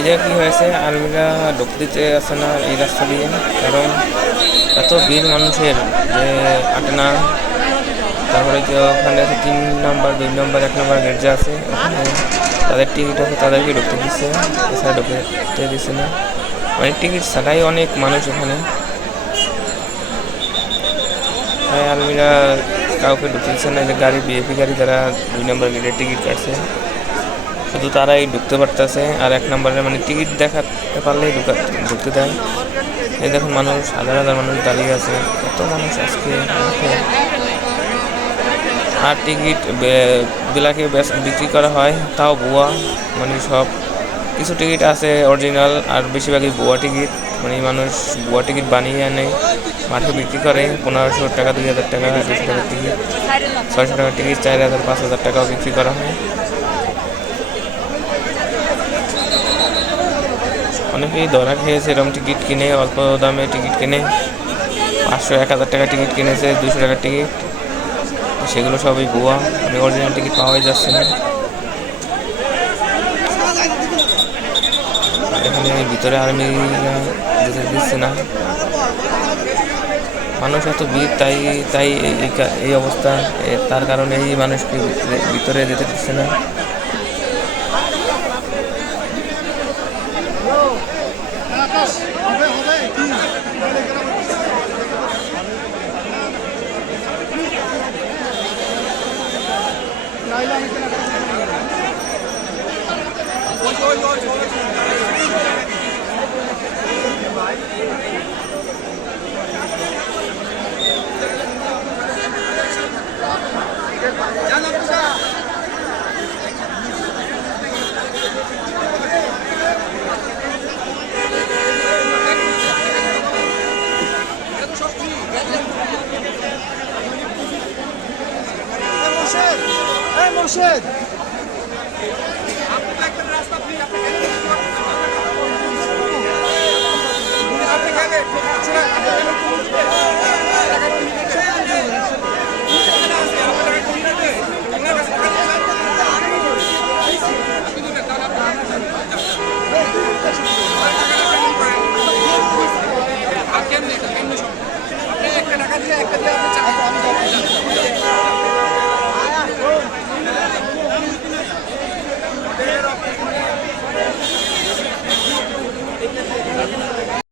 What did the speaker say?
এই জায়গায় কী হয়েছে, আর্মিরা ঢুকতে দিতে আসে না এই রাস্তা দিয়ে, কারণ এত ভিড় মানুষের যে আটে না। তারপরে যে ওখানে আছে 3 নম্বর 2 নম্বর 1 নম্বর গেট যে আছে, ওখানে তাদের টিকিট আছে, তাদেরকে ঢুকতে দিচ্ছে, এছাড়া ঢুকতে দিচ্ছে না। মানে টিকিট ছাড়াই অনেক মানুষ এখানে, তাই আর্মিরা কাউকে ঢুকতে দিচ্ছে না। যে গাড়ি বিএপি গাড়ি যারা 2 নম্বর গেটের টিকিট কাটছে, শুধু তারাই ঢুকতে পারতেছে। আর 1 নম্বরে মানে টিকিট দেখাতে পারলেই ঢুকতে দেয়। এই দেখুন মানুষ, হাজার হাজার মানুষ দাঁড়িয়ে আছে, কত মানুষ আজকে। আর টিকিট বিলাকে বিক্রি করা হয়, তাও ভুয়া। মানে সব কিছু টিকিট আছে অরিজিনাল, আর বেশিরভাগই ভুয়া টিকিট। মানে মানুষ ভুয়া টিকিট বানিয়ে আনে, মাঠে বিক্রি করে। 1500 টাকা 2000 টাকা 200 টাকার টিকিট, 600 টাকার টিকিট 4000 5000 টাকাও বিক্রি করা হয়। অনেকেই ধরা খেয়েছে এরকম টিকিট কিনে, অল্প দামে টিকিট কিনে 500 1000 টাকা টিকিট কিনেছে, 200 টাকার টিকিট। সেগুলো সবই ভুয়া, মানে অরিজিনাল টিকিট পাওয়াই যাচ্ছে না। এখানে ভিতরে আর্মিরা যেতে দিচ্ছে না, মানুষ এত ভিড়, তাই এই অবস্থা। তার কারণে এই মানুষকে ভিতরে যেতে দিচ্ছে না। মোর্শেদ আপনি